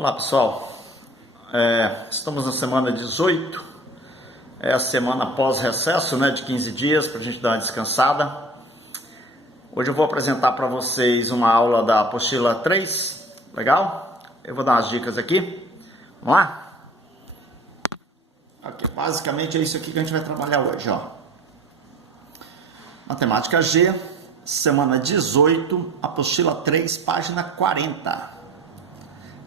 Olá pessoal, estamos na semana 18, é a semana pós-recesso, né, de 15 dias para a gente dar uma descansada. Hoje eu vou apresentar para vocês uma aula da apostila 3, legal? Eu vou dar umas dicas aqui, vamos lá? Ok, basicamente é isso aqui que a gente vai trabalhar hoje, ó. Matemática G, semana 18, apostila 3, página 40.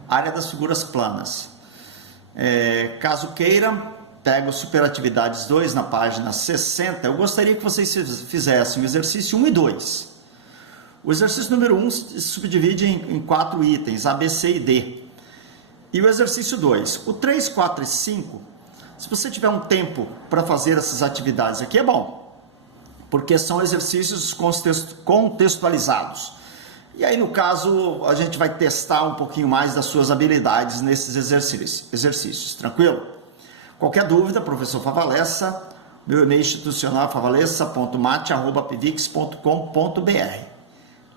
Área das figuras planas. Caso queira, pega o Superatividades 2 na página 60. Eu gostaria que vocês fizessem o exercício 1 e 2. O exercício número 1 se subdivide em 4 itens, A, B, C e D. E o exercício 2. O 3, 4 e 5, se você tiver um tempo para fazer essas atividades aqui, é bom. Porque são exercícios contextualizados. E aí, no caso, a gente vai testar um pouquinho mais das suas habilidades nesses exercícios, tranquilo? Qualquer dúvida, professor Favalessa, meu e-mail institucional favalessa.mate@pvix.com.br.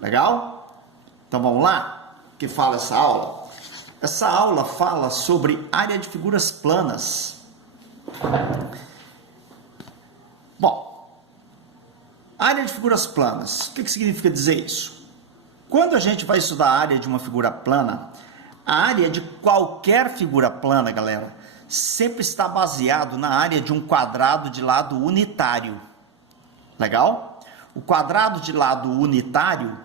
Legal? Então vamos lá? O que fala essa aula? Essa aula fala sobre área de figuras planas. Bom, área de figuras planas, o que significa dizer isso? Quando a gente vai estudar a área de uma figura plana, a área de qualquer figura plana, galera, sempre está baseado na área de um quadrado de lado unitário. Legal? O quadrado de lado unitário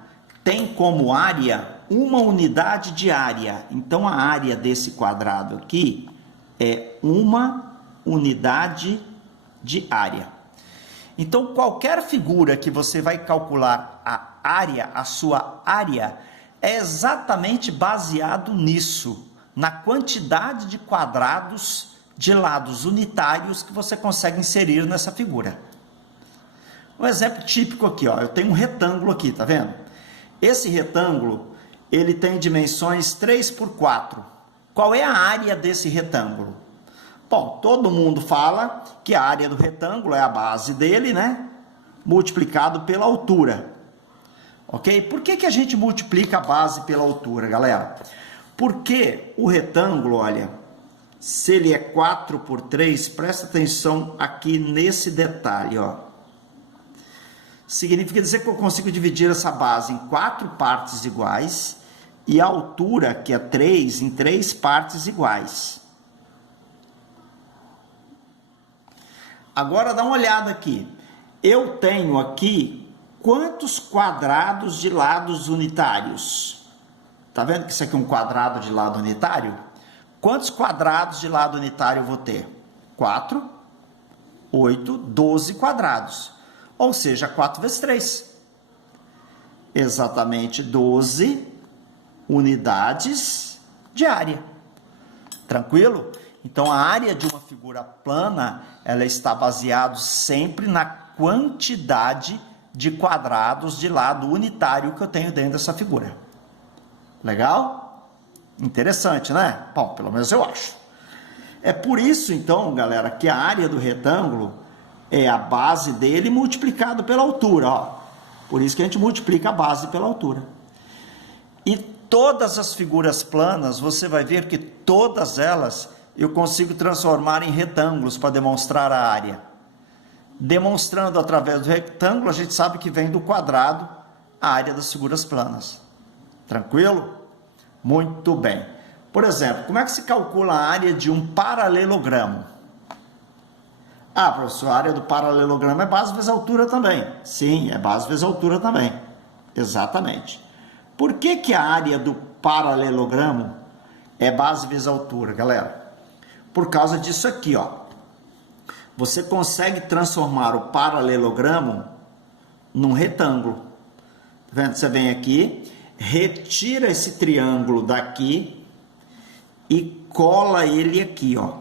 tem como área uma unidade de área. Então, a área desse quadrado aqui é uma unidade de área. Então, qualquer figura que você vai calcular a sua área, é exatamente baseado nisso, na quantidade de quadrados de lados unitários que você consegue inserir nessa figura. Um exemplo típico aqui, ó, eu tenho um retângulo aqui, tá vendo? Esse retângulo, ele tem dimensões 3 por 4. Qual é a área desse retângulo? Bom, todo mundo fala que a área do retângulo é a base dele, né? Multiplicado pela altura. Ok? Por que a gente multiplica a base pela altura, galera? Porque o retângulo, olha, se ele é 4 por 3, presta atenção aqui nesse detalhe, ó. Significa dizer que eu consigo dividir essa base em 4 partes iguais e a altura, que é 3, em 3 partes iguais. Agora dá uma olhada aqui. Eu tenho aqui quantos quadrados de lados unitários? Tá vendo que isso aqui é um quadrado de lado unitário? Quantos quadrados de lado unitário eu vou ter? 4, 8, 12 quadrados. Ou seja, 4 vezes 3. Exatamente 12 unidades de área. Tranquilo? Então, a área de uma figura plana, ela está baseada sempre na quantidade de quadrados de lado unitário que eu tenho dentro dessa figura. Legal? Interessante, né? Bom, pelo menos eu acho. É por isso, então, galera, que a área do retângulo é a base dele multiplicado pela altura, ó. Por isso que a gente multiplica a base pela altura. E todas as figuras planas, você vai ver que todas elas eu consigo transformar em retângulos para demonstrar a área. Demonstrando através do retângulo, a gente sabe que vem do quadrado a área das figuras planas. Tranquilo? Muito bem. Por exemplo, como é que se calcula a área de um paralelogramo? Ah, professor, a área do paralelogramo é base vezes altura também. Sim, é base vezes altura também. Exatamente. Por que a área do paralelogramo é base vezes altura, galera? Por causa disso aqui, ó. Você consegue transformar o paralelogramo num retângulo. Tá vendo? Você vem aqui, retira esse triângulo daqui e cola ele aqui, ó.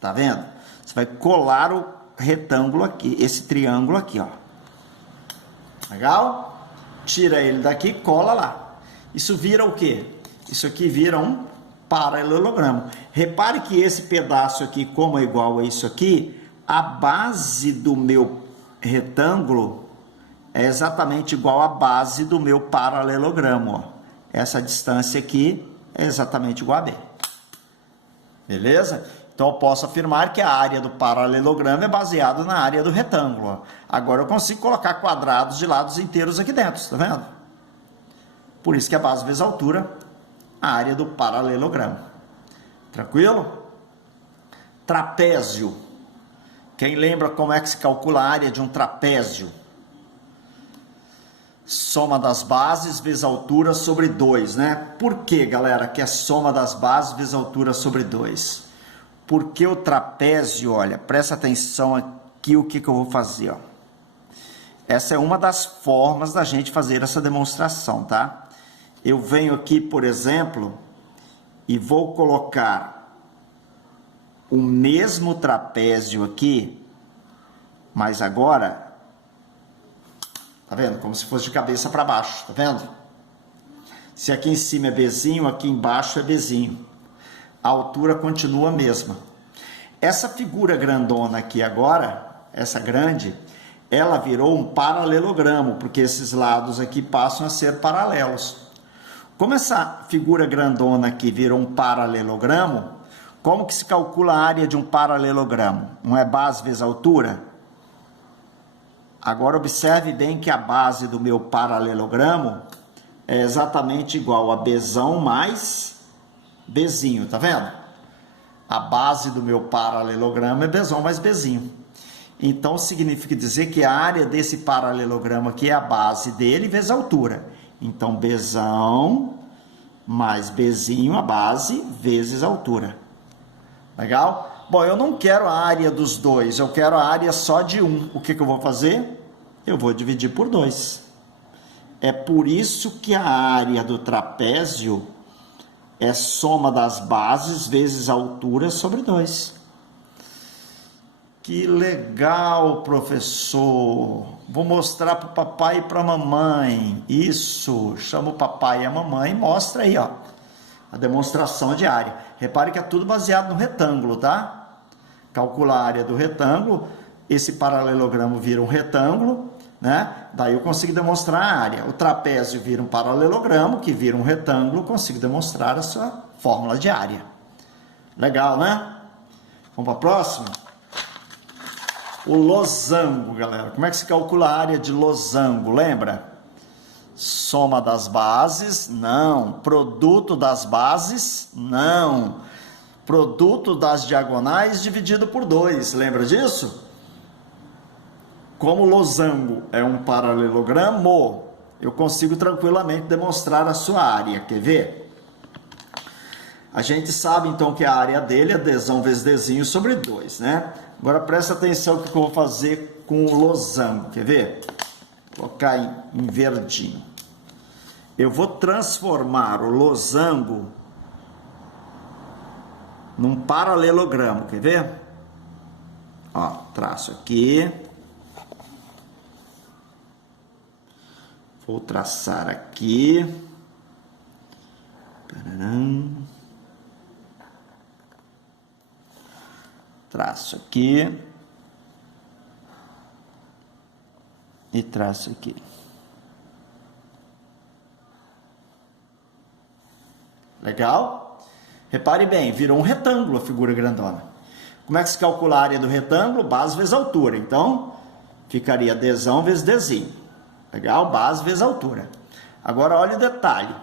Tá vendo? Você vai colar o retângulo aqui, esse triângulo aqui, ó. Legal? Tira ele daqui, cola lá. Isso vira o quê? Isso aqui vira um paralelogramo. Repare que esse pedaço aqui, como é igual a isso aqui, a base do meu retângulo é exatamente igual à base do meu paralelogramo, ó. essa distância aqui é exatamente igual a B. Beleza? Então eu posso afirmar que a área do paralelogramo é baseada na área do retângulo. Agora eu consigo colocar quadrados de lados inteiros aqui dentro, tá vendo? Por isso que a base vezes a altura, a área do paralelogramo. Tranquilo? Trapézio. Quem lembra como é que se calcula a área de um trapézio? Soma das bases vezes a altura sobre 2, né? Por que, galera, que é soma das bases vezes a altura sobre 2? Porque o trapézio, olha, presta atenção aqui o que eu vou fazer, ó. Essa é uma das formas da gente fazer essa demonstração, tá? Eu venho aqui, por exemplo, e vou colocar o mesmo trapézio aqui, mas agora, tá vendo? Como se fosse de cabeça para baixo, tá vendo? Se aqui em cima é Bzinho, aqui embaixo é Bzinho. A altura continua a mesma. Essa figura grandona aqui agora, essa grande, ela virou um paralelogramo, porque esses lados aqui passam a ser paralelos. Como essa figura grandona aqui virou um paralelogramo, como que se calcula a área de um paralelogramo? Não é base vezes altura? Agora observe bem que a base do meu paralelogramo é exatamente igual a Bzão mais Bzinho, tá vendo? A base do meu paralelogramo é Bzão mais Bzinho. Então significa dizer que a área desse paralelogramo aqui é a base dele vezes a altura. Então Bzão mais Bzinho, a base, vezes a altura. Legal? Bom, eu não quero a área dos dois, eu quero a área só de um. O que eu vou fazer? Eu vou dividir por 2. É por isso que a área do trapézio é soma das bases vezes a altura sobre 2. Que legal, professor! Vou mostrar para o papai e para a mamãe. Isso, chama o papai e a mamãe e mostra aí, ó, a demonstração de área. Repare que é tudo baseado no retângulo, tá? Calcula a área do retângulo, esse paralelogramo vira um retângulo, né? Daí eu consigo demonstrar a área. O trapézio vira um paralelogramo, que vira um retângulo, consigo demonstrar a sua fórmula de área. Legal, né? Vamos para a próxima? O losango, galera. Como é que se calcula a área de losango? Lembra? Soma das bases? Não. Produto das bases? Não. Produto das diagonais dividido por 2. Lembra disso? Como o losango é um paralelogramo, eu consigo tranquilamente demonstrar a sua área. Quer ver? A gente sabe então que a área dele é Dzão vezes Dzinho sobre 2, né? Agora presta atenção no que eu vou fazer com o losango. Quer ver? Vou colocar em verdinho. Eu vou transformar o losango num paralelogramo. Quer ver? Ó, traço aqui. Vou traçar aqui. Traço aqui. E traço aqui. Legal? Repare bem, virou um retângulo a figura grandona. Como é que se calcula a área do retângulo? Base vezes altura. Então, ficaria Dzão vezes Dzinho. Legal? Base vezes altura. Agora, olha o detalhe.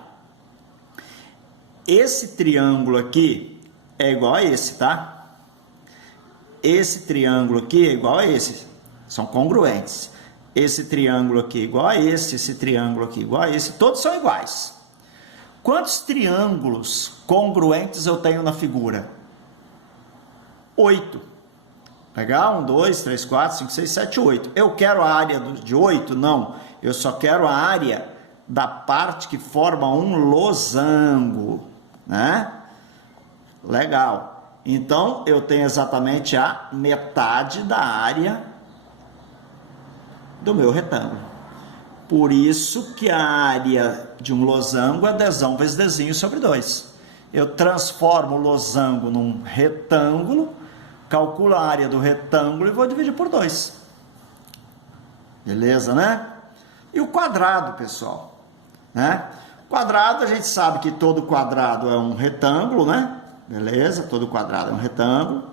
Esse triângulo aqui é igual a esse, tá? Esse triângulo aqui é igual a esse. São congruentes. Esse triângulo aqui é igual a esse triângulo aqui é igual a esse. Todos são iguais. Quantos triângulos congruentes eu tenho na figura? 8. Legal? 1, 2, 3, 4, 5, 6, 7, 8. Eu quero a área de 8? Não. Eu só quero a área da parte que forma um losango, né? Legal. Então, eu tenho exatamente a metade da área do meu retângulo. Por isso que a área de um losango é Dzão vezes Dzinho sobre 2. Eu transformo o losango num retângulo, calculo a área do retângulo e vou dividir por 2. Beleza, né? E o quadrado, pessoal, né? Quadrado, a gente sabe que todo quadrado é um retângulo, né? Beleza? Todo quadrado é um retângulo.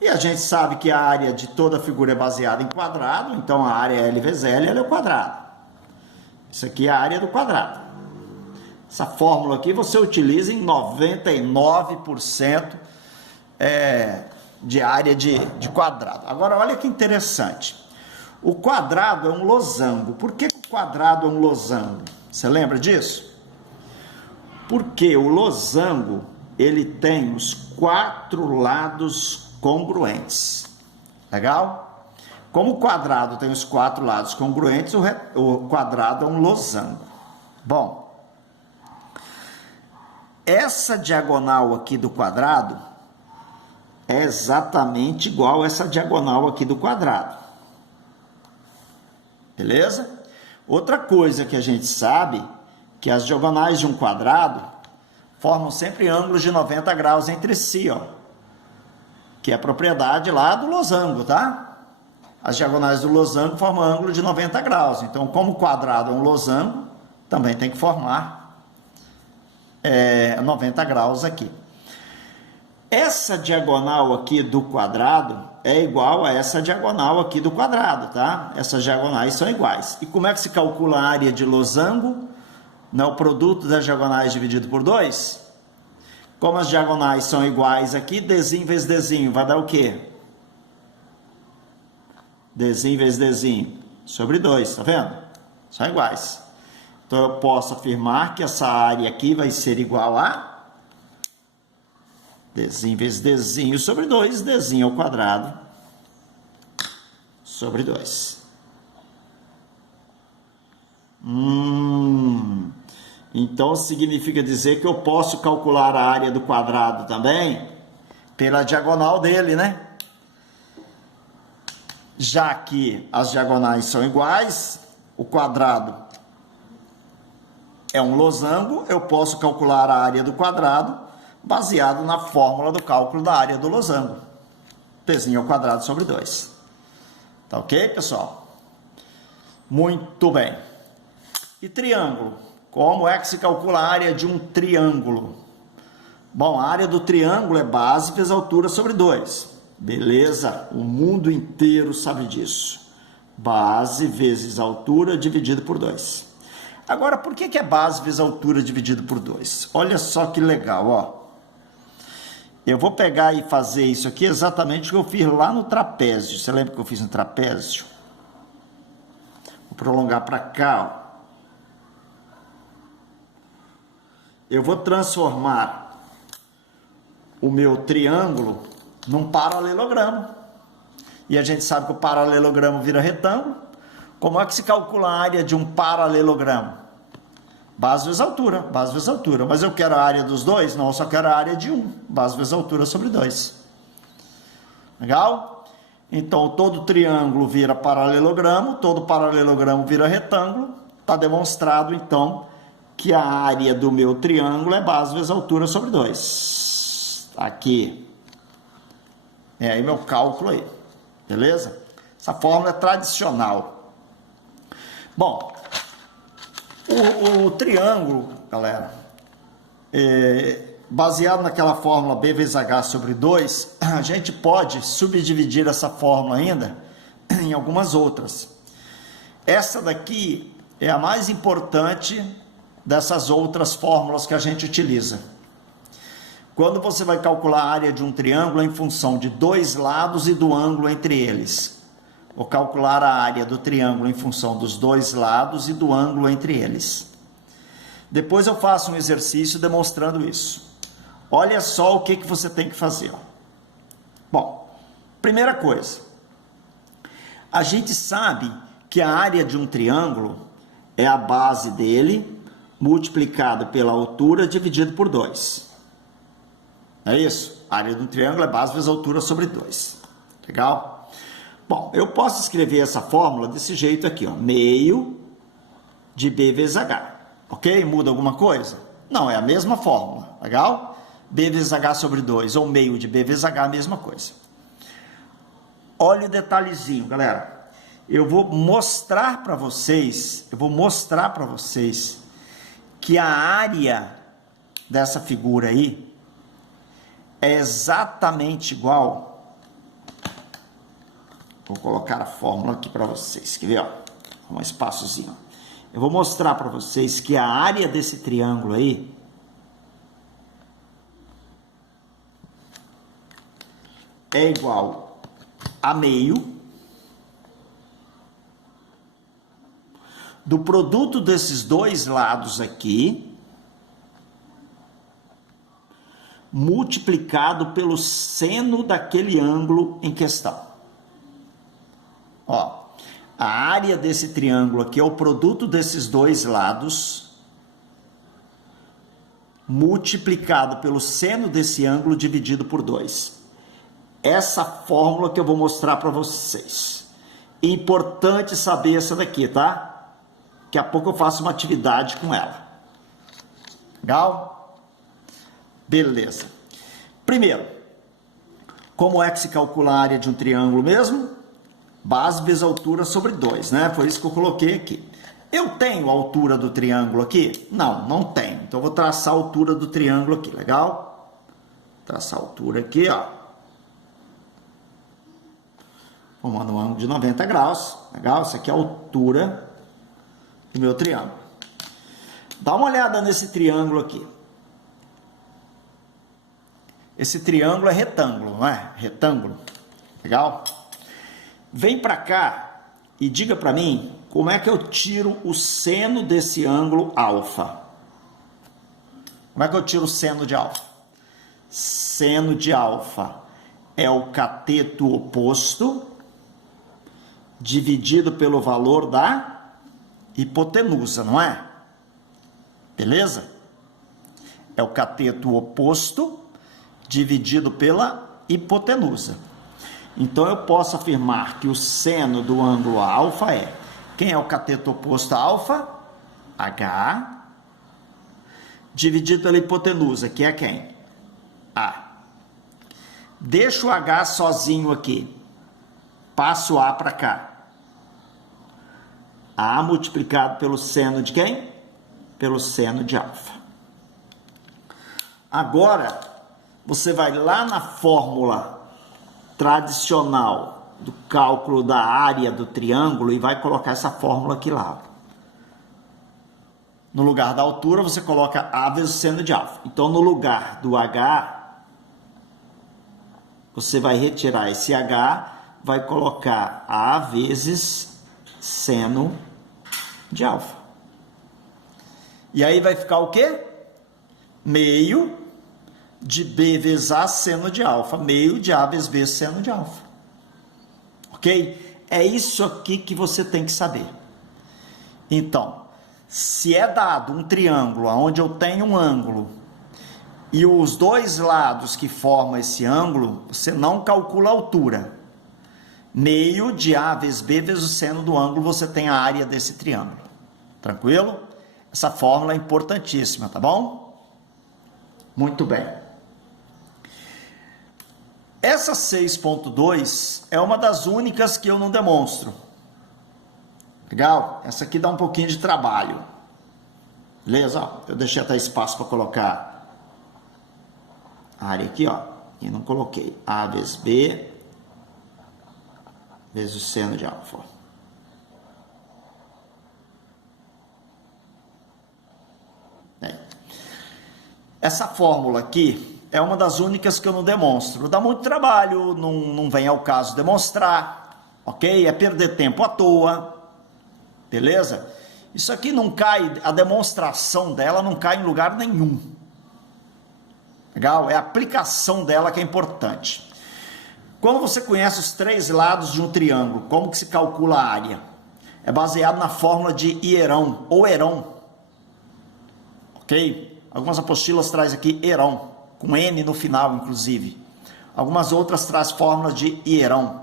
E a gente sabe que a área de toda figura é baseada em quadrado, então a área L vezes L, ela é o quadrado. Isso aqui é a área do quadrado. Essa fórmula aqui você utiliza em 99% de área de quadrado. Agora, olha que interessante. O quadrado é um losango. Por que o quadrado é um losango? Você lembra disso? Porque o losango, ele tem os 4 lados congruentes. Legal? Como o quadrado tem os 4 lados congruentes, o quadrado é um losango. Bom, essa diagonal aqui do quadrado é exatamente igual a essa diagonal aqui do quadrado. Beleza? Outra coisa que a gente sabe, que as diagonais de um quadrado formam sempre ângulos de 90 graus entre si, ó. Que é a propriedade lá do losango, tá? As diagonais do losango formam ângulo de 90 graus. Então, como o quadrado é um losango, também tem que formar 90 graus aqui. Essa diagonal aqui do quadrado é igual a essa diagonal aqui do quadrado, tá? Essas diagonais são iguais. E como é que se calcula a área de losango? Não é o produto das diagonais dividido por 2? Como as diagonais são iguais aqui, Dzinho vezes Dzinho vai dar o quê? Dzinho vezes Dzinho sobre 2, tá vendo? São iguais. Então, eu posso afirmar que essa área aqui vai ser igual a Dzinho vezes Dzinho sobre 2, Dzinho ao quadrado sobre 2. Então, significa dizer que eu posso calcular a área do quadrado também pela diagonal dele, né? Já que as diagonais são iguais, o quadrado é um losango, eu posso calcular a área do quadrado baseado na fórmula do cálculo da área do losango. Pzinho ao quadrado sobre 2. Tá ok, pessoal? Muito bem. E triângulo? Como é que se calcula a área de um triângulo? Bom, a área do triângulo é base vezes altura sobre 2. Beleza? O mundo inteiro sabe disso. Base vezes altura dividido por 2. Agora, por que é base vezes altura dividido por 2? Olha só que legal, ó. Eu vou pegar e fazer isso aqui exatamente o que eu fiz lá no trapézio. Você lembra que eu fiz no trapézio? Vou prolongar para cá, ó. Eu vou transformar o meu triângulo num paralelogramo. E a gente sabe que o paralelogramo vira retângulo. Como é que se calcula a área de um paralelogramo? Base vezes altura, base vezes altura. Mas eu quero a área dos dois? Não, eu só quero a área de um. Base vezes altura sobre 2. Legal? Então, todo triângulo vira paralelogramo, todo paralelogramo vira retângulo. Está demonstrado, então, que a área do meu triângulo é base vezes altura sobre 2. Aqui. É aí meu cálculo aí. Beleza? Essa fórmula é tradicional. Bom, o triângulo, galera, baseado naquela fórmula B vezes H sobre 2, a gente pode subdividir essa fórmula ainda em algumas outras. Essa daqui é a mais importante dessas outras fórmulas que a gente utiliza. Quando você vai calcular a área de um triângulo em função de 2 lados e do ângulo entre eles. Vou calcular a área do triângulo em função dos 2 lados e do ângulo entre eles. Depois eu faço um exercício demonstrando isso. Olha só o que você tem que fazer. Bom, primeira coisa. A gente sabe que a área de um triângulo é a base dele multiplicada pela altura dividido por 2. É isso? A área de um triângulo é base vezes altura sobre 2. Legal? Bom, eu posso escrever essa fórmula desse jeito aqui, ó, meio de B vezes H, ok? Muda alguma coisa? Não, é a mesma fórmula, legal? B vezes H sobre 2, ou meio de B vezes H, a mesma coisa. Olha o detalhezinho, galera. Eu vou mostrar para vocês, que a área dessa figura aí é exatamente igual. Vou colocar a fórmula aqui para vocês, quer ver, ó? Um espaçozinho. Eu vou mostrar para vocês que a área desse triângulo aí é igual a meio do produto desses dois lados aqui, multiplicado pelo seno daquele ângulo em questão. Ó, a área desse triângulo aqui é o produto desses dois lados, multiplicado pelo seno desse ângulo dividido por 2. Essa fórmula que eu vou mostrar para vocês. Importante saber essa daqui, tá? Daqui a pouco eu faço uma atividade com ela. Legal? Beleza. Primeiro, como é que se calcula a área de um triângulo mesmo? Base vezes altura sobre 2, né? Foi isso que eu coloquei aqui. Eu tenho a altura do triângulo aqui? Não, não tenho. Então, eu vou traçar a altura do triângulo aqui, legal? Traçar a altura aqui, ó. Formando um ângulo de 90 graus, legal? Essa aqui é a altura do meu triângulo. Dá uma olhada nesse triângulo aqui. Esse triângulo é retângulo, não é? Retângulo. Legal? Vem para cá e diga para mim como é que eu tiro o seno desse ângulo alfa. Como é que eu tiro o seno de alfa? Seno de alfa é o cateto oposto dividido pelo valor da hipotenusa, não é? Beleza? É o cateto oposto dividido pela hipotenusa. Então, eu posso afirmar que o seno do ângulo alfa é... Quem é o cateto oposto a alfa? H. Dividido pela hipotenusa, que é quem? A. Deixa o H sozinho aqui. Passo A para cá. A multiplicado pelo seno de quem? Pelo seno de alfa. Agora, você vai lá na fórmula tradicional do cálculo da área do triângulo e vai colocar essa fórmula aqui lá. No lugar da altura, você coloca A vezes o seno de alfa. Então, no lugar do H, você vai retirar esse H, vai colocar A vezes seno de alfa. E aí vai ficar o quê? Meio de B vezes A seno de alfa. Meio de A vezes B seno de alfa. Ok? É isso aqui que você tem que saber. Então, se é dado um triângulo onde eu tenho um ângulo e os dois lados que formam esse ângulo, você não calcula a altura. Meio de A vezes B vezes o seno do ângulo, você tem a área desse triângulo. Tranquilo? Essa fórmula é importantíssima, tá bom? Muito bem. Essa 6.2 é uma das únicas que eu não demonstro. Legal? Essa aqui dá um pouquinho de trabalho. Beleza? Ó, eu deixei até espaço para colocar a área aqui, ó. E não coloquei. A vezes B vezes o seno de alfa. Essa fórmula aqui é uma das únicas que eu não demonstro. Dá muito trabalho, não vem ao caso demonstrar, ok? É perder tempo à toa, beleza? Isso aqui não cai, a demonstração dela não cai em lugar nenhum. Legal? É a aplicação dela que é importante. Quando você conhece os três lados de um triângulo, como que se calcula a área? É baseado na fórmula de Hierón, ou Herón. Ok? Algumas apostilas traz aqui Herón, com N no final, inclusive. Algumas outras traz fórmulas de Hierón.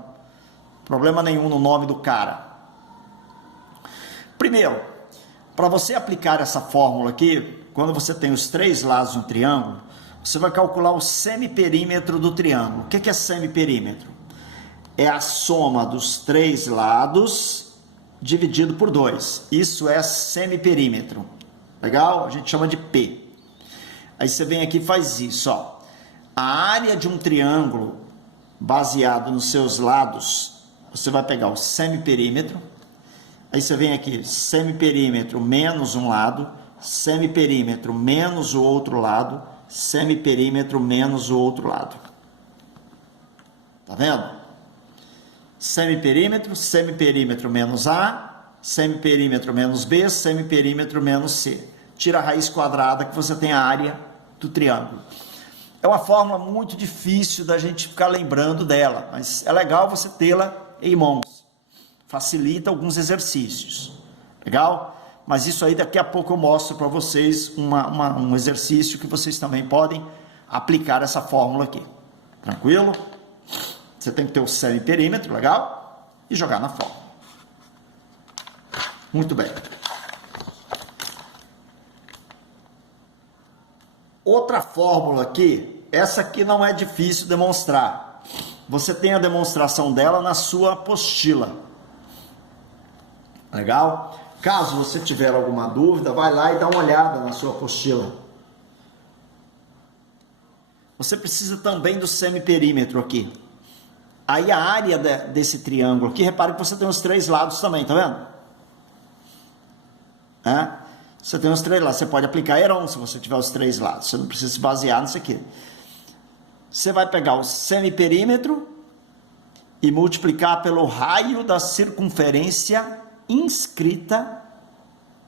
Problema nenhum no nome do cara. Primeiro, para você aplicar essa fórmula aqui, quando você tem os três lados de um triângulo, você vai calcular o semiperímetro do triângulo. O que é semiperímetro? É a soma dos três lados dividido por 2. Isso é semiperímetro. Legal? A gente chama de P. Aí você vem aqui e faz isso, ó. A área de um triângulo baseado nos seus lados, você vai pegar o semiperímetro. Aí você vem aqui, semiperímetro menos um lado, semiperímetro menos o outro lado, semiperímetro menos o outro lado. Tá vendo? Semiperímetro, semiperímetro menos A, semiperímetro menos B, semiperímetro menos C. Tira a raiz quadrada que você tem a área do triângulo. É uma fórmula muito difícil da gente ficar lembrando dela, mas é legal você tê-la em mãos. Facilita alguns exercícios. Legal? Mas isso aí daqui a pouco eu mostro para vocês um exercício que vocês também podem aplicar essa fórmula aqui. Tranquilo? Você tem que ter o semiperímetro, legal? E jogar na fórmula. Muito bem. Outra fórmula aqui, essa aqui não é difícil demonstrar. Você tem a demonstração dela na sua apostila. Legal? Caso você tiver alguma dúvida, vai lá e dá uma olhada na sua apostila. Você precisa também do semiperímetro aqui. Aí a área desse triângulo aqui, repare que você tem os três lados também, tá vendo? Você tem os três lados, você pode aplicar Heron se você tiver os três lados, você não precisa se basear nisso aqui. Você vai pegar o semiperímetro e multiplicar pelo raio da circunferência inscrita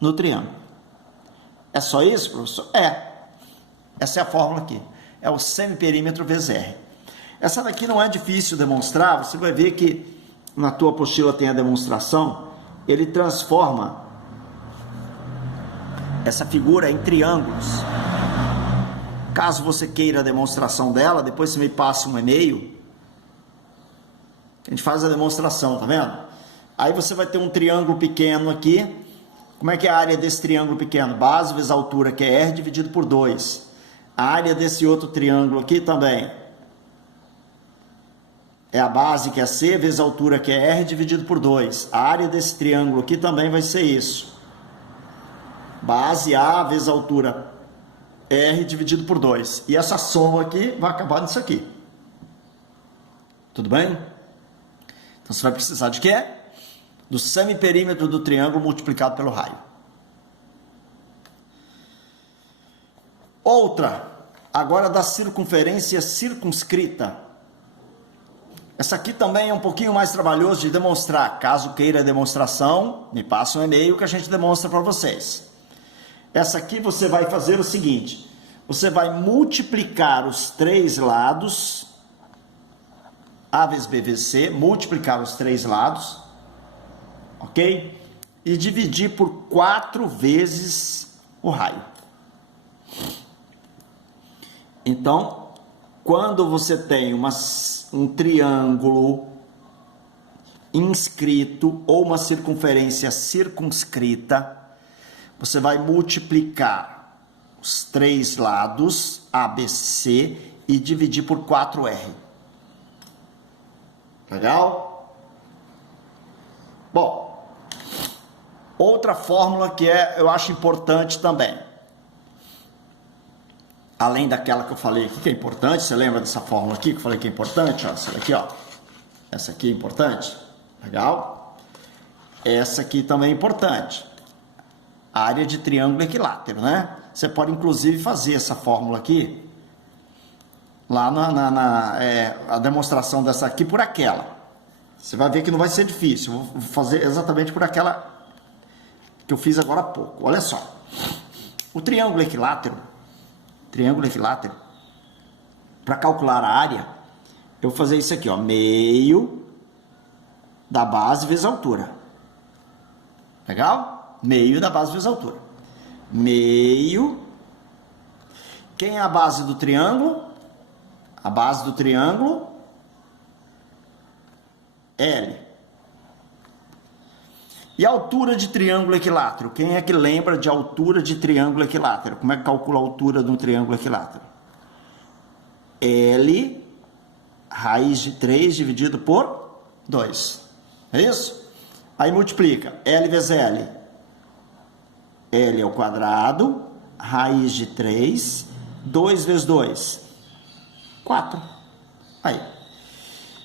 no triângulo. É só isso, professor? É. Essa é a fórmula aqui. É o semiperímetro vezes R. Essa daqui não é difícil demonstrar, você vai ver que na tua apostila tem a demonstração, ele transforma essa figura em triângulos. Caso você queira a demonstração dela, depois você me passa um e-mail, a gente faz a demonstração, tá vendo? Aí você vai ter um triângulo pequeno aqui. Como é que é a área desse triângulo pequeno? Base vezes altura, que é R, dividido por 2. A área desse outro triângulo aqui também é a base, que é C, vezes a altura, que é R, dividido por 2. A área desse triângulo aqui também vai ser isso. Base A vezes a altura, R, dividido por 2. E essa soma aqui vai acabar nisso aqui. Tudo bem? Então você vai precisar de quê? Do semiperímetro do triângulo multiplicado pelo raio. Outra, agora da circunferência circunscrita. Essa aqui também é um pouquinho mais trabalhoso de demonstrar. Caso queira a demonstração, me passa um e-mail que a gente demonstra para vocês. Essa aqui você vai fazer o seguinte, você vai multiplicar os três lados, A vezes B vezes C, multiplicar os três lados, ok? E dividir por 4 vezes o raio. Então, quando você tem um triângulo inscrito ou uma circunferência circunscrita, você vai multiplicar os três lados, ABC, e dividir por 4R. Legal? Bom, outra fórmula que eu acho importante também. Além daquela que eu falei aqui, que é importante, você lembra dessa fórmula aqui que eu falei que é importante? Ó, essa daqui, ó. Essa aqui é importante. Legal? Essa aqui também é importante. A área de triângulo equilátero, né? Você pode, inclusive, fazer essa fórmula aqui, lá a demonstração dessa aqui por aquela. Você vai ver que não vai ser difícil. Eu vou fazer exatamente por aquela que eu fiz agora há pouco. Olha só. O triângulo equilátero, para calcular a área, eu vou fazer isso aqui, ó, meio da base vezes a altura. Legal? Meio da base vezes a altura. Meio. Quem é a base do triângulo? A base do triângulo, L. E a altura de triângulo equilátero? Quem é que lembra de altura de triângulo equilátero? Como é que calcula a altura de um triângulo equilátero? L, raiz de 3 dividido por 2. É isso? Aí multiplica. L vezes L. L ao quadrado, raiz de 3, 2 vezes 2, 4. Aí.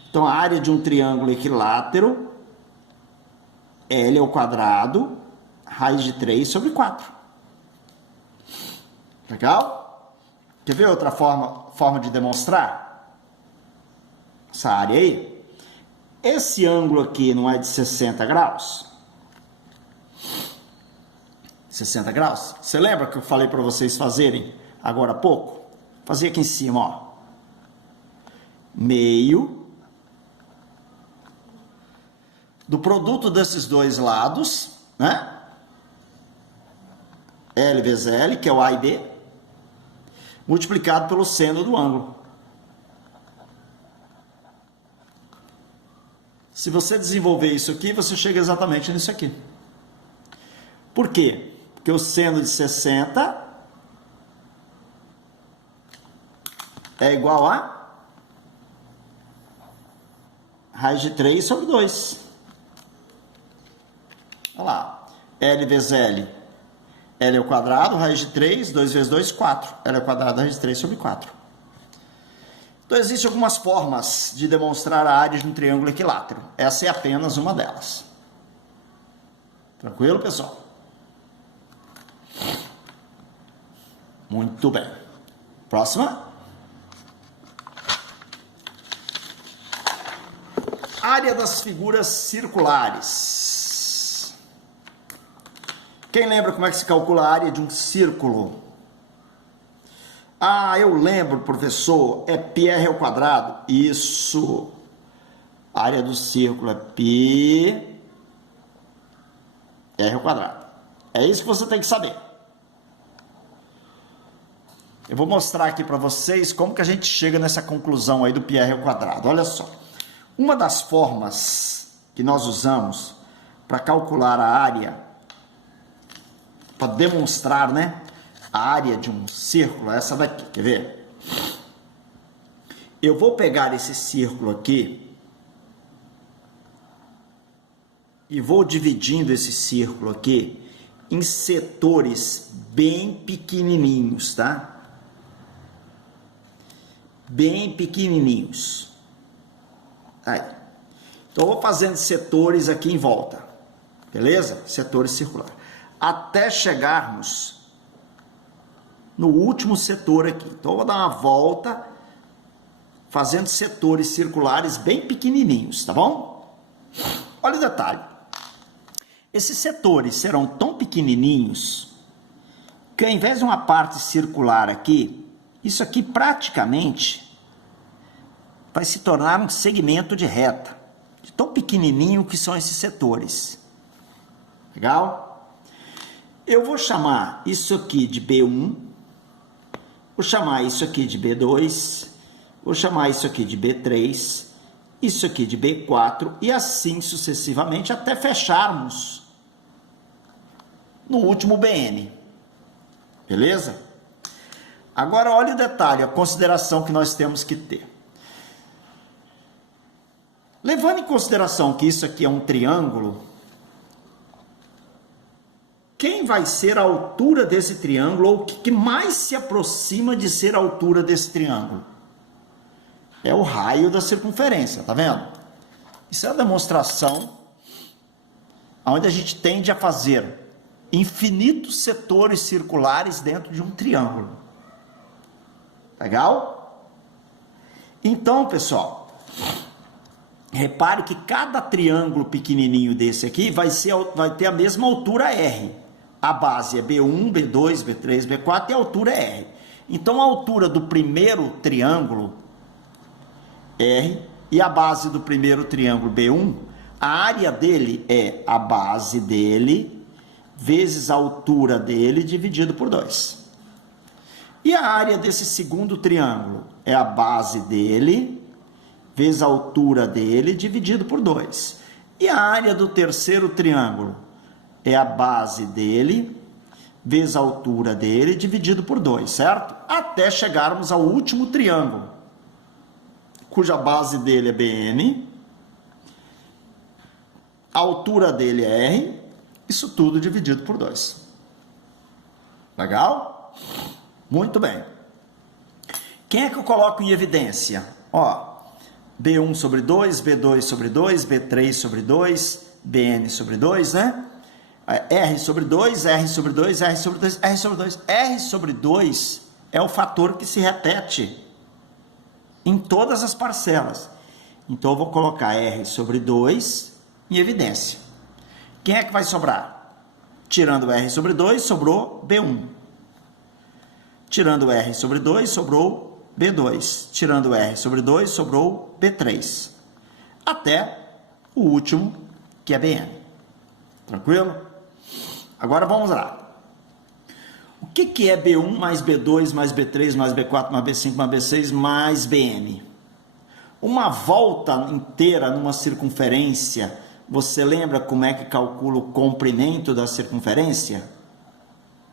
Então, a área de um triângulo equilátero, L ao quadrado, raiz de 3 sobre 4. Legal? Quer ver outra forma de demonstrar essa área aí? Esse ângulo aqui não é de 60 graus? 60 graus? Você lembra que eu falei para vocês fazerem agora há pouco? Fazer aqui em cima, ó. Meio do produto desses dois lados, né? L vezes L, que é o A e B, multiplicado pelo seno do ângulo. Se você desenvolver isso aqui, você chega exatamente nisso aqui. Por quê? Porque o seno de 60 é igual a raiz de 3 sobre 2. Olha lá. L vezes L. L ao quadrado, raiz de 3, 2 vezes 2, 4. L ao quadrado, raiz de 3 sobre 4. Então, existem algumas formas de demonstrar a área de um triângulo equilátero. Essa é apenas uma delas. Tranquilo, pessoal? Muito bem. Próxima. Área das figuras circulares. Quem lembra como é que se calcula a área de um círculo? Ah, eu lembro, professor, é πr ao quadrado. Isso. A área do círculo é πr ao quadrado. É isso que você tem que saber. Eu vou mostrar aqui para vocês como que a gente chega nessa conclusão aí do πr ao quadrado. Olha só. Uma das formas que nós usamos para calcular a área, para demonstrar, né, a área de um círculo é essa daqui, quer ver? Eu vou pegar esse círculo aqui e vou dividindo esse círculo aqui em setores bem pequenininhos, tá? Bem pequenininhos. Aí. Então, eu vou fazendo setores aqui em volta, beleza? Setores circulares. Até chegarmos no último setor aqui. Então, eu vou dar uma volta fazendo setores circulares bem pequenininhos, tá bom? Olha o detalhe. Esses setores serão tão pequenininhos que, ao invés de uma parte circular aqui, isso aqui praticamente vai se tornar um segmento de reta, de tão pequenininho que são esses setores. Legal? Eu vou chamar isso aqui de B1, vou chamar isso aqui de B2, vou chamar isso aqui de B3, isso aqui de B4 e assim sucessivamente até fecharmos no último BN. Beleza? Agora olha o detalhe, a consideração que nós temos que ter. Levando em consideração que isso aqui é um triângulo, quem vai ser a altura desse triângulo, ou o que mais se aproxima de ser a altura desse triângulo? É o raio da circunferência, tá vendo? Isso é a demonstração onde a gente tende a fazer infinitos setores circulares dentro de um triângulo. Legal? Então, pessoal, repare que cada triângulo pequenininho desse aqui vai ter a mesma altura R. A base é B1, B2, B3, B4 e a altura é R. Então, a altura do primeiro triângulo, R, e a base do primeiro triângulo, B1, a área dele é a base dele vezes a altura dele dividido por 2. E a área desse segundo triângulo é a base dele vezes a altura dele dividido por 2. E a área do terceiro triângulo é a base dele vezes a altura dele dividido por 2, certo? Até chegarmos ao último triângulo, cuja base dele é BN, a altura dele é R, isso tudo dividido por 2. Legal? Muito bem. Quem é que eu coloco em evidência? Ó, B1 sobre 2, B2 sobre 2, B3 sobre 2, Bn sobre 2, né? R sobre 2, R sobre 2, R sobre 2, R sobre 2. R sobre 2 é o fator que se repete em todas as parcelas. Então, eu vou colocar R sobre 2 em evidência. Quem é que vai sobrar? Tirando R sobre 2, sobrou B1. Tirando R sobre 2, sobrou B2. Tirando R sobre 2, sobrou B3. Até o último, que é Bn. Tranquilo? Agora vamos lá. O que é B1 mais B2 mais B3 mais B4 mais B5 mais B6 mais Bn? Uma volta inteira numa circunferência, você lembra como é que calcula o comprimento da circunferência?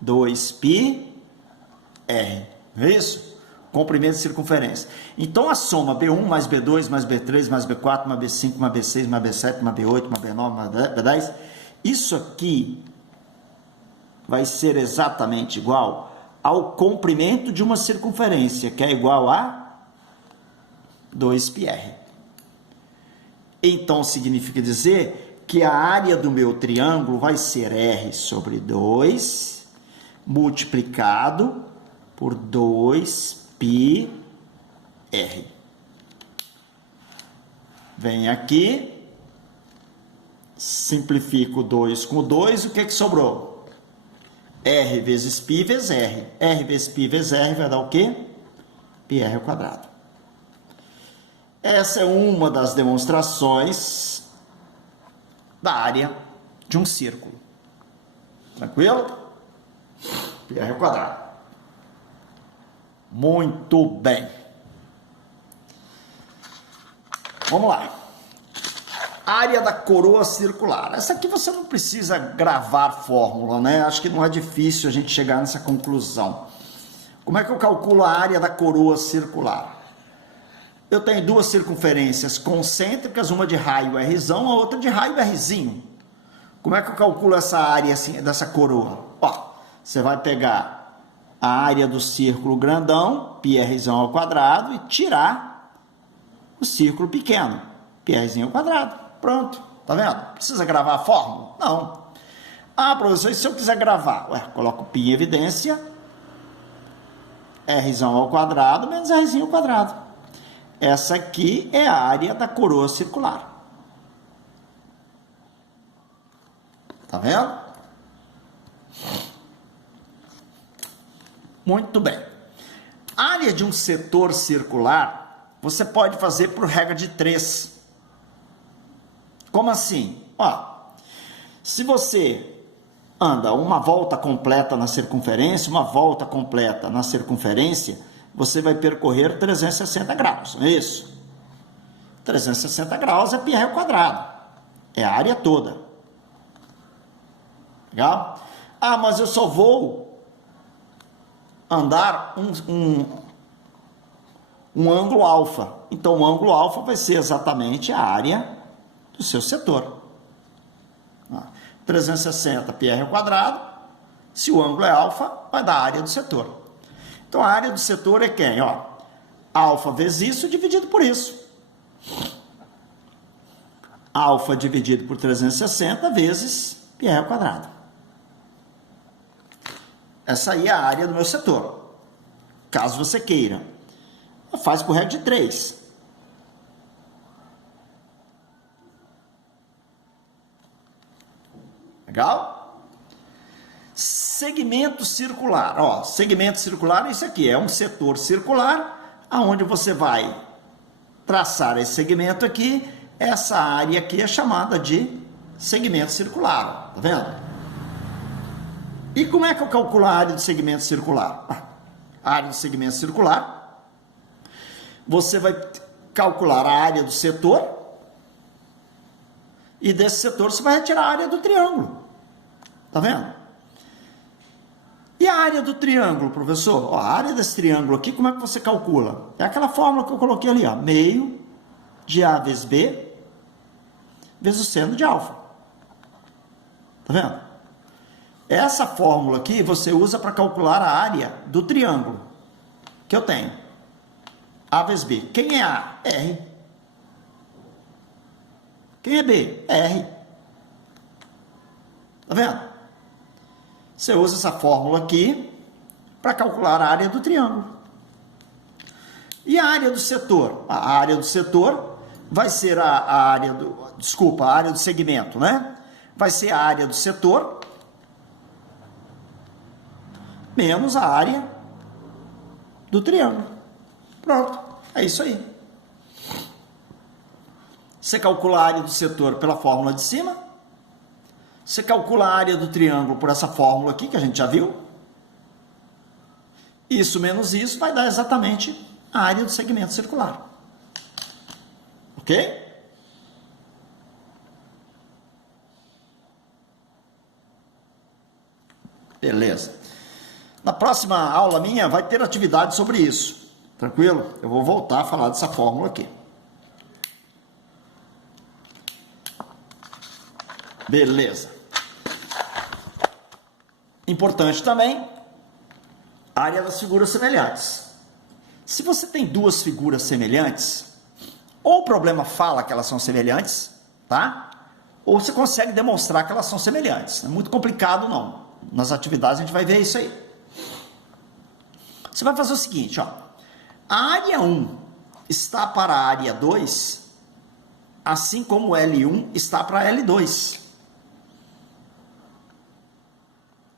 2πr, não é isso? Comprimento de circunferência. Então, a soma B1 mais B2 mais B3 mais B4 mais B5 mais B6 mais B7 mais B8 mais B9 mais B10, isso aqui vai ser exatamente igual ao comprimento de uma circunferência, que é igual a 2πr. Então, significa dizer que a área do meu triângulo vai ser R sobre 2 multiplicado por 2πr. Vem aqui, simplifico 2 com 2, o que sobrou? R vezes π vezes R. R vezes π vezes R vai dar o quê? πr ao quadrado. Essa é uma das demonstrações da área de um círculo. Tranquilo? πr ao quadrado. Muito bem. Vamos lá. Área da coroa circular. Essa aqui você não precisa gravar fórmula, né? Acho que não é difícil a gente chegar nessa conclusão. Como é que eu calculo a área da coroa circular? Eu tenho duas circunferências concêntricas, uma de raio R, a outra de raio Rzinho. Como é que eu calculo essa área assim, dessa coroa? Ó, você vai pegar a área do círculo grandão, πr ao quadrado, e tirar o círculo pequeno, πr ao quadrado. Pronto, tá vendo? Precisa gravar a fórmula? Não. Ah, professor, e se eu quiser gravar? Ué, coloco π em evidência, r ao quadrado menos r ao quadrado. Essa aqui é a área da coroa circular. Tá vendo? Muito bem. A área de um setor circular, você pode fazer por regra de 3. Como assim? Ó, se você anda uma volta completa na circunferência, uma volta completa na circunferência, você vai percorrer 360 graus, não é isso? 360 graus é πr ao quadrado. É a área toda. Legal? Ah, mas eu só vou andar um ângulo alfa. Então, o ângulo alfa vai ser exatamente a área do seu setor. 360 πr ao quadrado. Se o ângulo é alfa, vai dar a área do setor. Então, a área do setor é quem? Ó, alfa vezes isso dividido por isso. Alfa dividido por 360 vezes πr ao quadrado. Essa aí é a área do meu setor. Caso você queira. Faz por regra de 3. Legal? Segmento circular. Ó, segmento circular, isso aqui é um setor circular, aonde você vai traçar esse segmento aqui. Essa área aqui é chamada de segmento circular. Tá vendo? E como é que eu calculo a área do segmento circular? A área do segmento circular, você vai calcular a área do setor, e desse setor você vai retirar a área do triângulo. Tá vendo? E a área do triângulo, professor? Ó, a área desse triângulo aqui, como é que você calcula? É aquela fórmula que eu coloquei ali, ó. Meio de A vezes B vezes o seno de alfa. Tá vendo? Essa fórmula aqui você usa para calcular a área do triângulo que eu tenho. A vezes B. Quem é A? R. Quem é B? R. Tá vendo? Você usa essa fórmula aqui para calcular a área do triângulo. E a área do setor? A área do setor vai ser a área do segmento, né? Vai ser a área do setor menos a área do triângulo. Pronto, é isso aí. Você calcula a área do setor pela fórmula de cima. Você calcula a área do triângulo por essa fórmula aqui, que a gente já viu. Isso menos isso vai dar exatamente a área do segmento circular. Ok? Beleza. Na próxima aula minha vai ter atividade sobre isso. Tranquilo? Eu vou voltar a falar dessa fórmula aqui. Beleza. Importante também, área das figuras semelhantes. Se você tem duas figuras semelhantes, ou o problema fala que elas são semelhantes, tá? Ou você consegue demonstrar que elas são semelhantes. Não é muito complicado, não. Nas atividades a gente vai ver isso aí. Você vai fazer o seguinte, ó. A área 1 está para a área 2, assim como o L1 está para L2.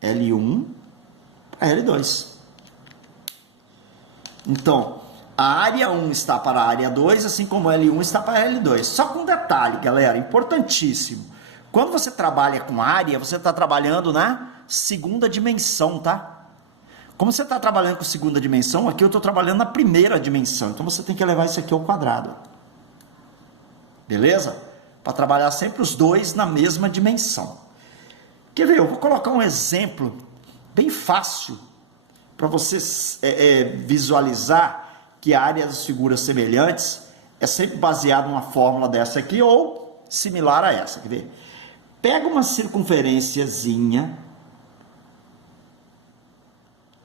L1 para L2. Então, a área 1 está para a área 2, assim como o L1 está para a L2. Só com um detalhe, galera, importantíssimo. Quando você trabalha com área, você está trabalhando na segunda dimensão, tá? Como você está trabalhando com segunda dimensão, aqui eu estou trabalhando na primeira dimensão. Então, você tem que levar isso aqui ao quadrado. Beleza? Para trabalhar sempre os dois na mesma dimensão. Quer ver? Eu vou colocar um exemplo bem fácil para você visualizar que a área das figuras semelhantes é sempre baseada numa fórmula dessa aqui ou similar a essa. Quer ver? Pega uma circunferênciazinha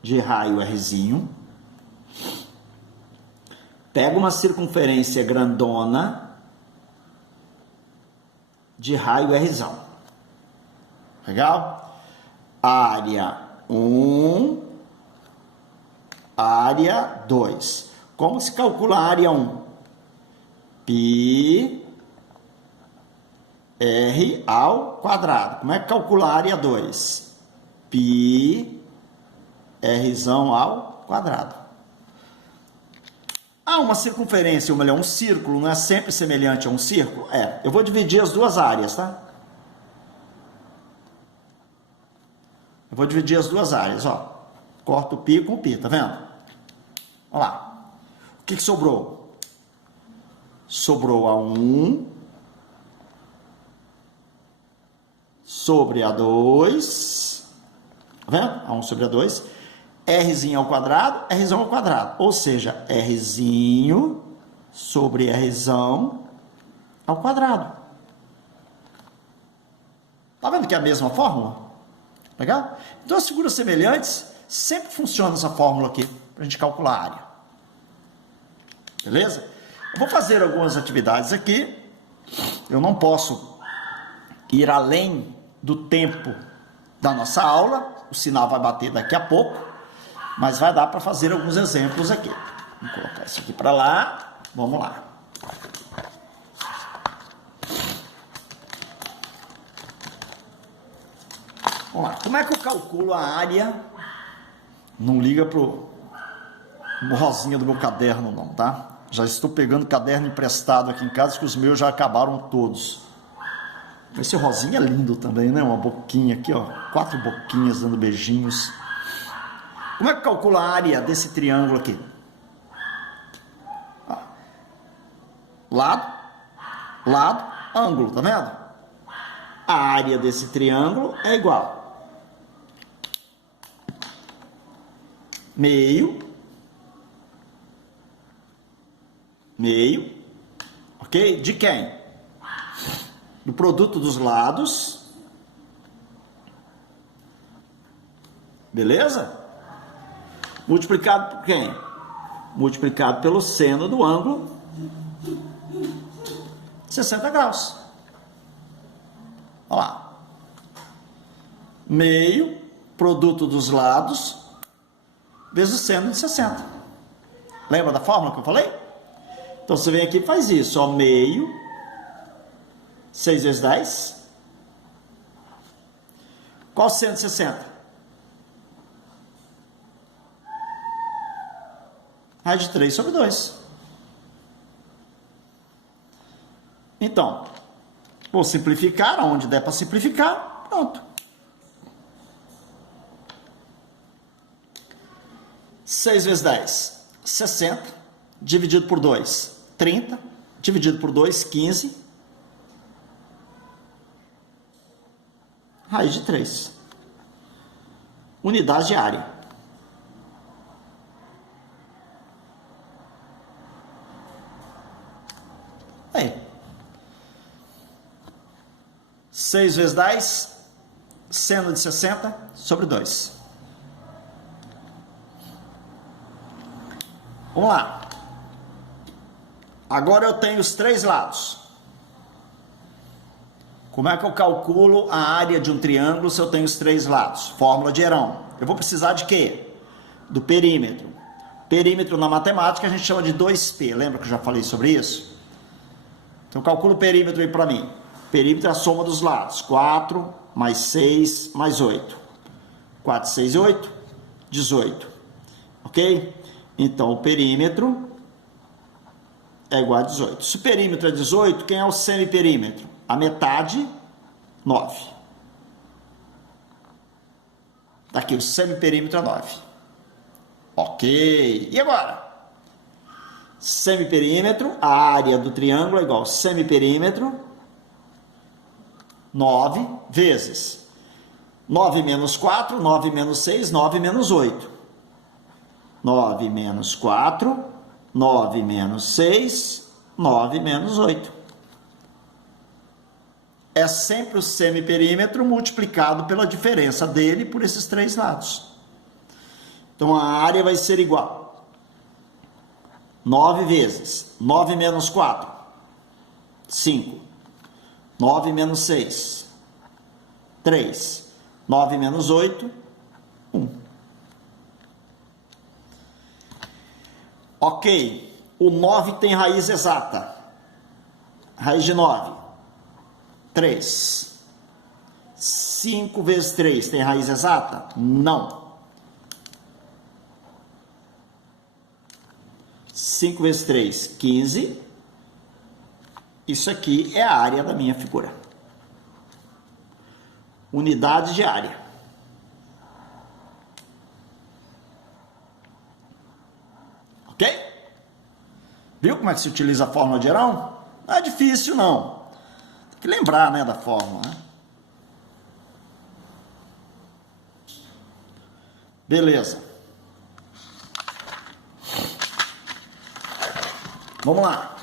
de raio Rzinho, pega uma circunferência grandona de raio Rzão. Legal? Área 1, área 2. Como se calcula a área 1? Π R ao quadrado. Como é que calcula a área 2? Π Rzão ao quadrado. Uma circunferência, ou melhor, um círculo, não é sempre semelhante a um círculo? Eu vou dividir as duas áreas, tá? Eu vou dividir as duas áreas, ó. Corto o π com o π, tá vendo? Olha lá. O que sobrou? Sobrou a 1 sobre a 2. Tá vendo? A 1 sobre a 2. Rzinho ao quadrado, Rzão ao quadrado. Ou seja, Rzinho sobre Rzão ao quadrado. Tá vendo que é a mesma fórmula? Legal? Então, as figuras semelhantes sempre funcionam essa fórmula aqui, para a gente calcular a área. Beleza? Eu vou fazer algumas atividades aqui. Eu não posso ir além do tempo da nossa aula. O sinal vai bater daqui a pouco. Mas vai dar para fazer alguns exemplos aqui. Vou colocar isso aqui para lá. Vamos lá. Vamos lá. Como é que eu calculo a área? Não liga pro rosinha do meu caderno não, tá? Já estou pegando caderno emprestado aqui em casa, que os meus já acabaram todos. Esse rosinha é lindo também, né? Uma boquinha aqui, ó. 4 boquinhas dando beijinhos. Como é que calcula a área desse triângulo aqui? Lado, lado, ângulo, tá vendo? A área desse triângulo é igual. Meio, ok? De quem? Do produto dos lados Beleza? Multiplicado por quem? Multiplicado pelo seno do ângulo 60 graus. Olha lá. Meio, produto dos lados, vezes o seno de 60. Lembra da fórmula que eu falei? Então você vem aqui e faz isso. Ó, meio, 6 vezes 10. Qual o seno de 60? Raiz de 3 sobre 2. Então, vou simplificar, onde der para simplificar, pronto. 6 vezes 10, 60, dividido por 2, 30, dividido por 2, 15, raiz de 3. Unidade de área. Aí. 6 vezes 10, seno de 60 sobre 2. Vamos lá. Agora eu tenho os três lados. Como é que eu calculo a área de um triângulo se eu tenho os três lados? Fórmula de Herão. Eu vou precisar de quê? Do perímetro. Perímetro na matemática a gente chama de 2P. Lembra que eu já falei sobre isso? Então calcula o perímetro aí para mim. Perímetro é a soma dos lados. 4 mais 6 mais 8. 4, 6 e 8, 18. Ok? Então o perímetro é igual a 18. Se o perímetro é 18, quem é o semiperímetro? A metade, 9. Daqui, o semiperímetro é 9. Ok. E agora? Semiperímetro, a área do triângulo é igual a semiperímetro, 9 vezes 9 menos 4, 9 menos 6, 9 menos 8. 9 menos 4, 9 menos 6, 9 menos 8. É sempre o semiperímetro multiplicado pela diferença dele por esses três lados. Então a área vai ser igual 9 vezes 9 menos 4, 5. 9 menos 6, 3. 9 menos 8, 1. Ok. O 9 tem raiz exata. Raiz de 9, 3. 5 vezes 3 tem raiz exata? Não. 5 vezes 3, 15. Isso aqui é a área da minha figura. Unidade de área. Ok? Viu como é que se utiliza a fórmula de Herão? Não é difícil, não. Tem que lembrar, né, da fórmula, né? Beleza. Vamos lá.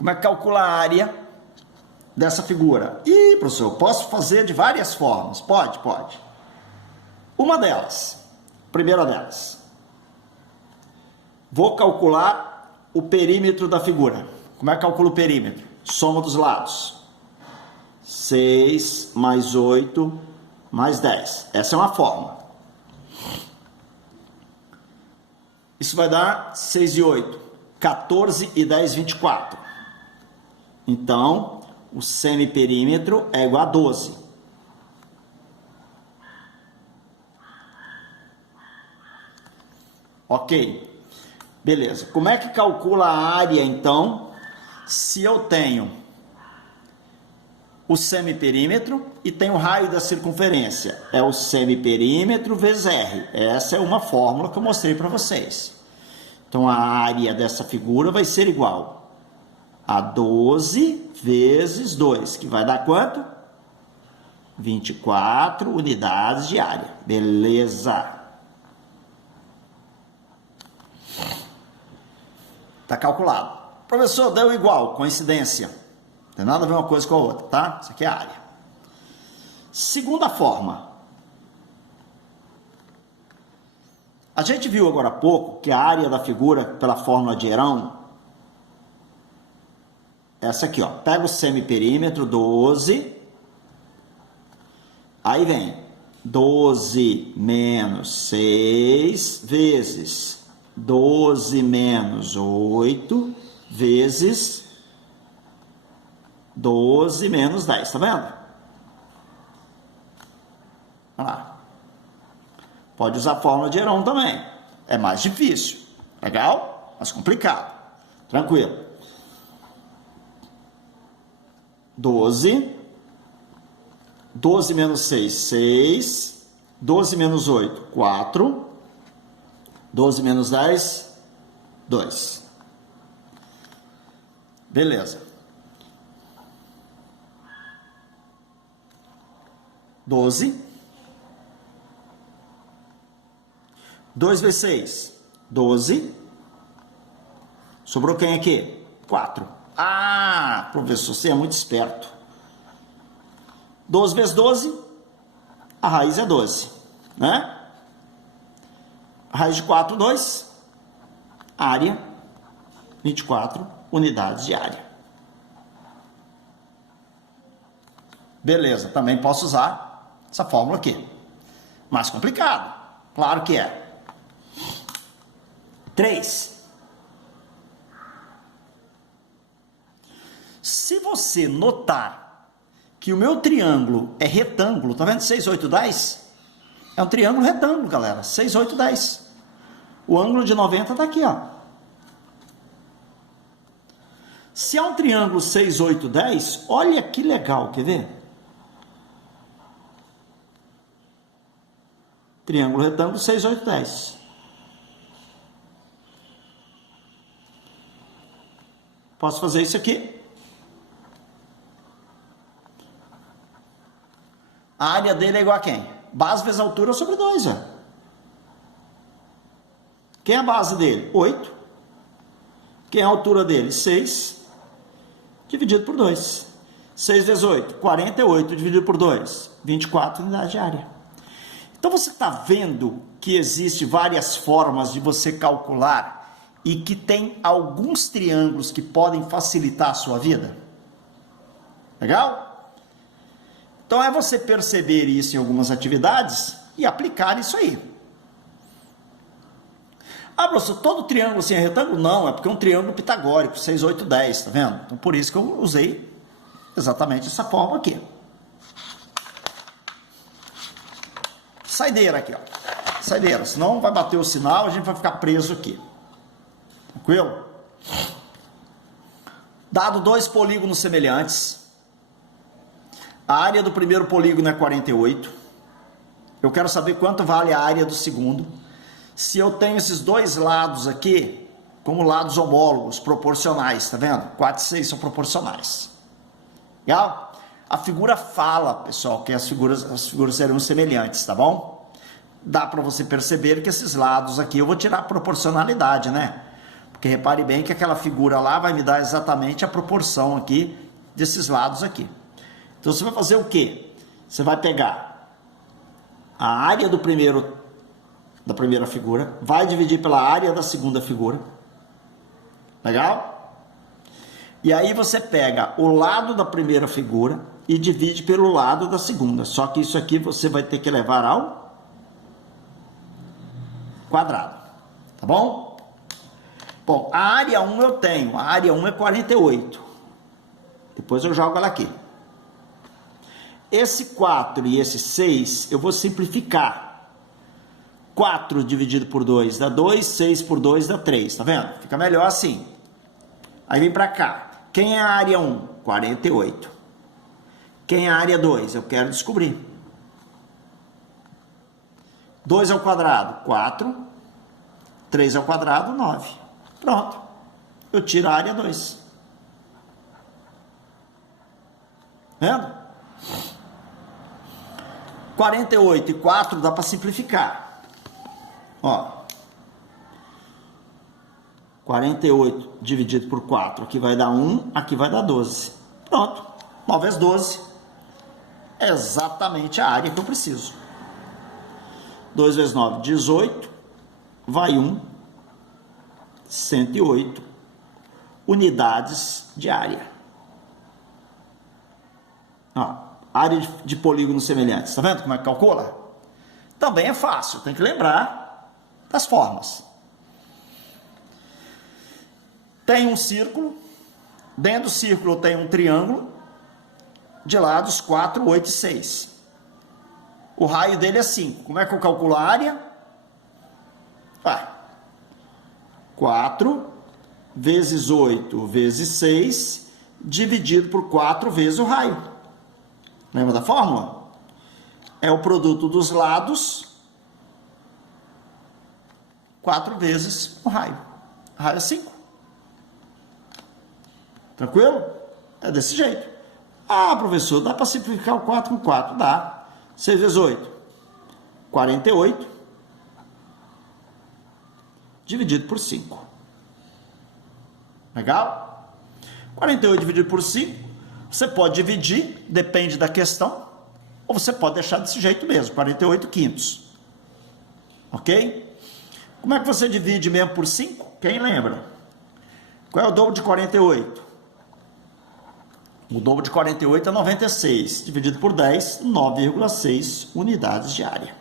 Como é que calcula a área dessa figura? Ih, professor, eu posso fazer de várias formas. Pode, pode. Uma delas, primeira delas. Vou calcular o perímetro da figura. Como é que calcula o perímetro? Soma dos lados. 6 mais 8 mais 10. Essa é uma fórmula. Isso vai dar 6 e 8. 14 e 10, 24. Então, o semiperímetro é igual a 12. Ok. Beleza. Como é que calcula a área, então, se eu tenho o semiperímetro e tenho o raio da circunferência? É o semiperímetro vezes R. Essa é uma fórmula que eu mostrei para vocês. Então, a área dessa figura vai ser igual a 12 vezes 2, que vai dar quanto? 24 unidades de área. Beleza. Tá calculado. Professor, deu igual, coincidência. Não tem nada a ver uma coisa com a outra, tá? Isso aqui é a área. Segunda forma. A gente viu agora há pouco que a área da figura, pela fórmula de Herão, essa aqui, ó. Pega o semiperímetro, 12. Aí vem 12 menos 6 vezes 12 menos 8 vezes 12 menos 10. Tá vendo? Olha lá. Pode usar a fórmula de Herón também. É mais difícil. Legal? Mais complicado. Tranquilo. 12. 12 menos 6, 6. 12 menos 8, 4. 12 menos 10, 2. Beleza. 12. 2 vezes 6, 12. Sobrou quem aqui? 4. Ah, professor, você é muito esperto. 12 vezes 12, a raiz é 12, né? A raiz de 4, 2. Área, 24 unidades de área. Beleza, também posso usar essa fórmula aqui. Mais complicado, claro que é. 3. Se você notar que o meu triângulo é retângulo, tá vendo? 6, 8, 10? É um triângulo retângulo, galera. 6, 8, 10. O ângulo de 90 tá aqui, ó. Se é um triângulo 6, 8, 10, olha que legal, quer ver? Triângulo retângulo 6, 8, 10. Posso fazer isso aqui. A área dele é igual a quem? Base vezes altura sobre 2, ó. Quem é a base dele? 8. Quem é a altura dele? 6. Dividido por 2. 6 vezes 8, 48. Dividido por 2, 24 unidades de área. Então você está vendo que existe várias formas de você calcular e que tem alguns triângulos que podem facilitar a sua vida? Legal? Então é você perceber isso em algumas atividades e aplicar isso aí. Ah, professor, todo triângulo assim é retângulo? Não, é porque é um triângulo pitagórico, 6, 8, 10, tá vendo? Então por isso que eu usei exatamente essa forma aqui. Saideira aqui, ó. Saideira, senão vai bater o sinal, a gente vai ficar preso aqui. Tranquilo? Dado 2 polígonos semelhantes, a área do primeiro polígono é 48. Eu quero saber quanto vale a área do segundo. Se eu tenho esses dois lados aqui como lados homólogos, proporcionais, tá vendo? 4 e 6 são proporcionais. Legal? A figura fala, pessoal, que as figuras serão semelhantes, tá bom? Dá para você perceber que esses lados aqui eu vou tirar a proporcionalidade, né? Porque repare bem que aquela figura lá vai me dar exatamente a proporção aqui desses lados aqui. Então você vai fazer o quê? Você vai pegar a área da primeira figura, vai dividir pela área da segunda figura. Legal? E aí você pega o lado da primeira figura e divide pelo lado da segunda. Só que isso aqui você vai ter que levar ao quadrado. Tá bom? Bom, a área 1 eu tenho. A área 1 é 48. Depois eu jogo ela aqui. Esse 4 e esse 6 eu vou simplificar. 4 dividido por 2 dá 2, 6 por 2 dá 3, tá vendo? Fica melhor assim. Aí vem pra cá. Quem é a área 1? 48. Quem é a área 2? Eu quero descobrir. 2 ao quadrado, 4. 3 ao quadrado, 9. Pronto. Eu tiro a área 2. Vendo? 48 e 4 dá para simplificar. Ó. 48 dividido por 4. Aqui vai dar 1, aqui vai dar 12. Pronto. 9 vezes 12. É exatamente a área que eu preciso. 2 vezes 9, 18. vai 108 unidades de área. Ó, área de polígonos semelhantes. Tá vendo como é que calcula? Também é fácil, tem que lembrar das formas. Tem um círculo, dentro do círculo tem um triângulo, de lados 4, 8 e 6. O raio dele é 5. Como é que eu calculo a área? 4 vezes 8 vezes 6, dividido por 4 vezes o raio. Lembra da fórmula? É o produto dos lados, 4 vezes o raio. O raio é 5. Tranquilo? É desse jeito. Ah, professor, dá para simplificar o 4 com 4? Dá. 6 vezes 8, 48, dividido por 5. Legal? 48 dividido por 5, você pode dividir, depende da questão, ou você pode deixar desse jeito mesmo, 48 quintos. Ok? Como é que você divide mesmo por 5? Quem lembra? Qual é o dobro de 48? O dobro de 48 é 96, dividido por 10, 9,6 unidades de área.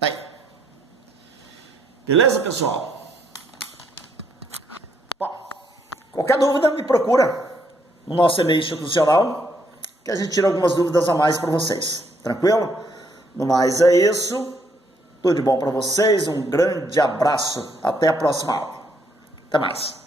Tá aí. Beleza, pessoal? Bom, qualquer dúvida me procura no nosso e-mail institucional, que a gente tira algumas dúvidas a mais para vocês. Tranquilo? No mais é isso. Tudo de bom para vocês, um grande abraço. Até a próxima aula. Até mais.